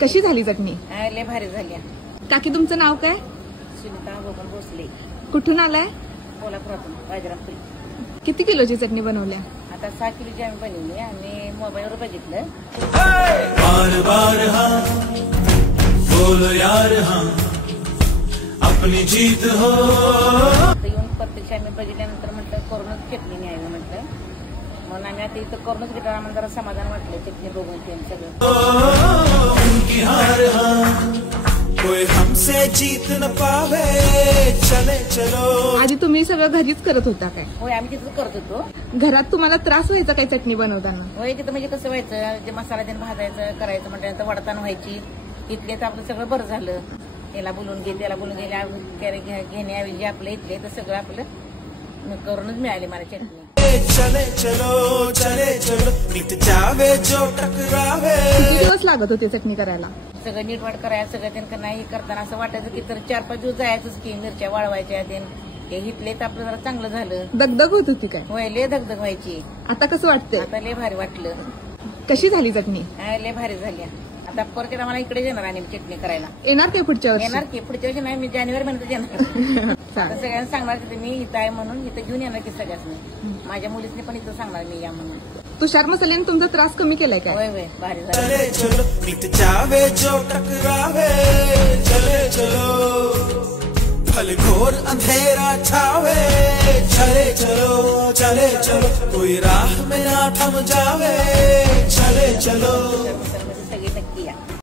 कशी झाली चटणी? लय भारी झाली. काकी तुमचं नाव काय? सुनीता गोपाल भोसले, कुठून आलाय? कोल्हापुरातून राजारामपुरी. किती किलोची चटणी बनवल्या? आता 6 किलोची आम्ही बनवली आणि मोबाईलवर बघितलं. बार बार हाँ बोलो यार हाँ अपनी जीत हो. तर येऊन प्रत्यक्ष आम्ही बघितल्यानंतर म्हटलं करूनच चटणी न्यायला म्हटलं. म्हणून आम्ही आता इथं करूनच घेतो. आम्हाला जरा समाधान वाटलं चटणी बघून ते सगळं. उनकी हार हाँ कोई हमसे जीत न पावे. चले चलो. आधी तुम्ही सगळं घरीच करत होता काय? होय, आम्ही तिथं करत होतो. घरात तुम्हाला त्रास व्हायचा काय चटणी बनवताना? होय, तिथं म्हणजे कसं व्हायचं, जे मसाला देऊन भाजायचं करायचं म्हटल्यानंतर वडताना व्हायची. इथले तर आपलं सगळं बरं झालं. याला बोलून घे त्याला बोलून घेण्याऐवजी आपलं इथले तर सगळं आपलं करूनच मिळाले मला चटणी. चले चलो चले चलो मिट जावे जो टकरावे. किती दिवस लागत होते चटणी करायला? सगळं नीटवाट करायचं सगळं त्यांना नाही करताना असं वाटायचं की तर 4-5 दिवस जायचंच की मिरच्या वाळवायच्या. हे हिटले तर आपलं जरा चांगलं झालं. दगदग होत होती काय? होय, लय धगधग व्हायची. आता कसं वाटतंय? आता लय भारी वाटलं. कशी झाली चटणी? लय भारी झाली. आता परत मला इकडे येणार आणि चटणी करायला येणार काय पुढच्या वर्षी? येणार की पुढच्या वर्षी नाही, मी जानेवारी महिन्यात येणार. चालेल. सगळ्यांना सांगणार की मी इथं आहे म्हणून इथं घेऊन येणार की सगळ्यांनी. माझ्या मुलीसनी पण इथं सांगणार मी या म्हणून. तुषार मसाल्याने तुमचा त्रास कमी केलाय काय? होय होय, भारी झालं. चले चलो मिट जावे जो टकरावे. चले चलो भले घोर अंधेरा छावे. चले चलो कोई राह में ना थम जावे. चले चलो. सगळी नक्की या.